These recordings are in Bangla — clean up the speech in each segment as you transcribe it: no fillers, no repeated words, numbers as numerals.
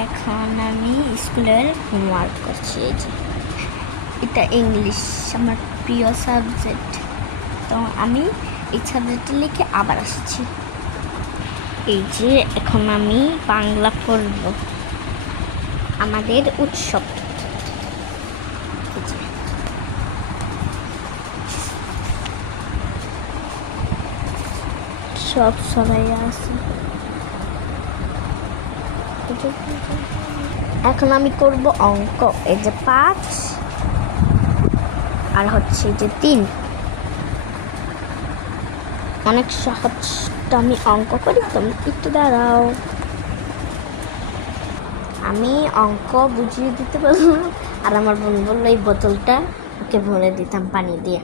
এখন আমি স্কুলের হোমওয়ার্ক করছি। এই যে এটা ইংলিশ, আমার প্রিয় সাবজেক্ট, তো আমি এই সাবজেক্টটা লিখে আবার আসছি। এই যে এখন আমি বাংলা পড়ব, আমাদের উৎসব। সবাই আছে। এখন আমি করব অঙ্ক। এই যে 5 আর হচ্ছে যে 3, অনেক সহজ। তো আমি অঙ্ক করি, তুমি একটু দাঁড়াও। আমি অঙ্ক বুঝিয়ে দিতে পারলাম, আর আমার বোন বললো এই বোতলটা ওকে ভরে দিতাম পানি দিয়ে।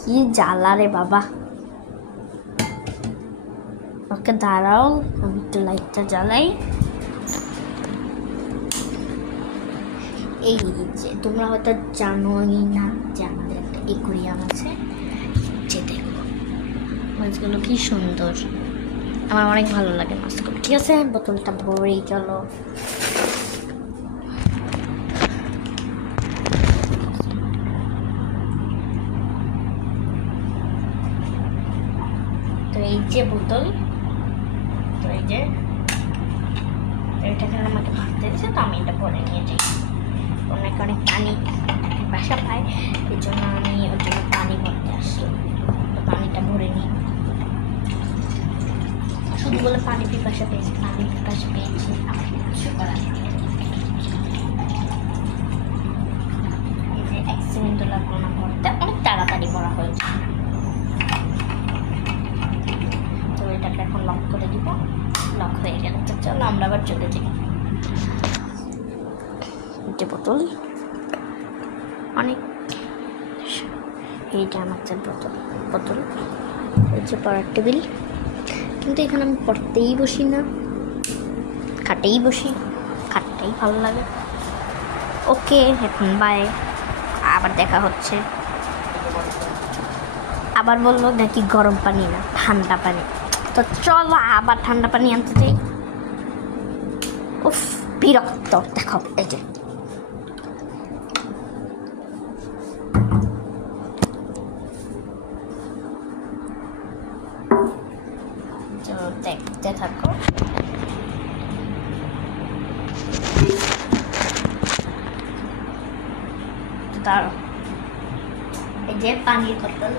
কি জ্বালা রে বাবা। ওকে দাঁড়াও, আমি একটু লাইটটা জ্বালাই। এই যে তোমরা হয়তো জানোই না যে আমাদের একটা একুরিয়াম আছে। যে দেখো মাছগুলো কি সুন্দর, আমার অনেক ভালো লাগে মাছগুলো। ঠিক আছে, বোতলটা ভরেই গেল। তো এই যে বোতল, তো এই যে এটাকে আমাকে ভাবতে দিচ্ছে, তো আমি এটা ভরে নিয়ে যাই। অনেক পানি বাসা পায়, এই জন্য আমি ওর জন্য পানি ভরতে আসলাম। তো পানিটা ভরে নিই। শুধু বলে পানি পিপাসা পেয়েছি, আমার কিছু করার নেই। এই যে 1 সেকেন্ড লাগলো না ভরতে, অনেক তাড়াতাড়ি ভরা হয়েছে। তো এটাকে এখন লক করে দিব। লক হয়ে গেল, তো চলো আমরা আবার চলে যাই। যে বোতল অনেক, এইটা আমাদের বোতল। এই যে পড়ার টেবিল, কিন্তু এখানে আমি পড়তেই বসি না, খাটেই বসি। খাটটাই ভালো লাগে। ওকে, এখন বাই, আবার দেখা হচ্ছে। আবার বললো নাকি গরম পানি না ঠান্ডা পানি, তো চলো আবার ঠান্ডা পানি আনতে চাই। উফ, বিরক্ত। দেখো এই যে দেখতে থাকো। দাঁড়াও, এই যে পানির বোতল।